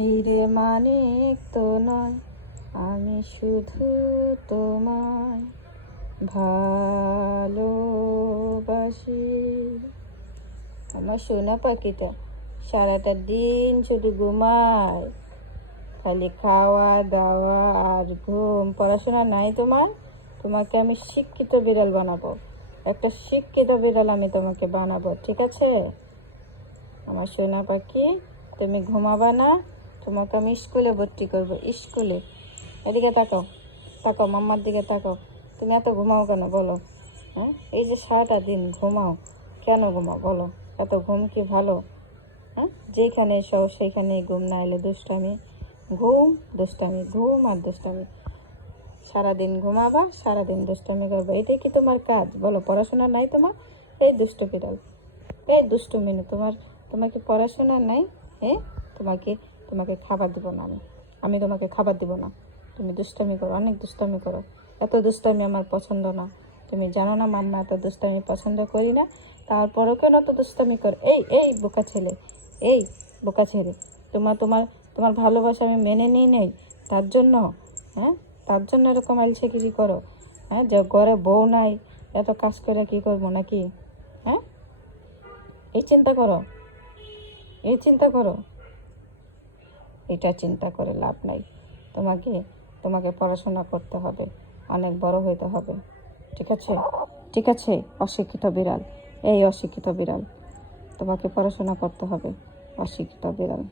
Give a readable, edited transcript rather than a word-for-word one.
হিরে মানিক তো নয়, আমি শুধু তোমায় ভালোবাসি। আমার সোনা পাখিটা সারাটা দিন শুধু ঘুমায়, খালি খাওয়া দাওয়া আর ঘুম। পড়াশোনা নাই তোমার? তোমাকে আমি শিক্ষিত বিড়াল বানাবো, একটা শিক্ষিত বিড়াল আমি তোমাকে বানাবো, ঠিক আছে? আমার সোনা পাখি, তুমি ঘুমাবা না, তোমাকে আমি স্কুলে ভর্তি করবো, স্কুলে। এদিকে তাকাও, তাকাও মাম্মার দিকে তাকাও। তুমি এত ঘুমাও কেন বলো? হ্যাঁ, এই যে সারাটা দিন ঘুমাও, কেন ঘুমাও বলো? এত ঘুম কি ভালো? হ্যাঁ, যেখানে এসো সেইখানে ঘুম, না এলে দুষ্টামি, ঘুম দুষ্টামি, ঘুম আর দুষ্টামি। সারাদিন ঘুমাবা, সারাদিন দুষ্টামি করবো, এটাই কি তোমার কাজ বলো? পড়াশোনা নাই তোমার? এই দুষ্ট বিড়াল, এই দুষ্ট মিনু, তোমার কি পড়াশোনা নাই? হ্যাঁ, তোমাকে তোমাকে খাবার দিব না আমি, আমি তোমাকে খাবার দিব না। তুমি দুষ্টামি করো, অনেক দুষ্টামি করো। এত দুষ্টামি আমার পছন্দ না। তুমি জানো না মাম্মা এত দুষ্টামি পছন্দ করি না, তারপরও কেন এত দুষ্টামি করো? এই এই বোকা ছেলে, এই বোকা ছেলে, তোমার তোমার তোমার ভালোবাসা আমি মেনে নিই নেই তার জন্য? হ্যাঁ, তার জন্য এরকম আলসেগিরি করো? হ্যাঁ, যে ঘরে বউ নাই, এত কাজ করে কি করবো নাকি? হ্যাঁ, এই চিন্তা করো, এই চিন্তা করো। এটা চিন্তা করে লাভ নাই। তোমাকে তোমাকে পড়াশোনা করতে হবে, অনেক বড় হইতে হবে, ঠিক আছে? ঠিক আছে অশিক্ষিত বিড়াল, এই অশিক্ষিত বিড়াল, তোমাকে পড়াশোনা করতে হবে, অশিক্ষিত বিড়াল।